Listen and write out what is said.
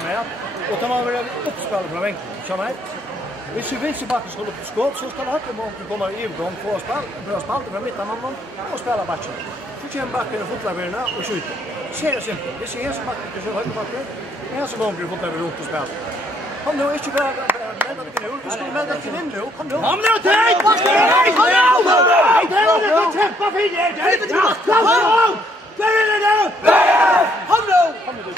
fram med. Och tar man väl uppspel från vänken. Kör mig. Hvis vi vinner backen skulle upp skott så ska man komma i gång på spel, bra spel från mitten av någon och spela backen. Så kommer backen och fotbollsspelarna och skjuter. Ser det simpelt. Det ser som backen till höger backen. Men så gånger fotbollsspelare runt och spelar. Kom nu, inte bara melda dig nu. Vi ska melda dig in nu. Kom nu. Kom nu till! Kom nu! Det är kämpa för det. Det är bra. Kom nu! Där är det nu. Kom nu! Kom nu.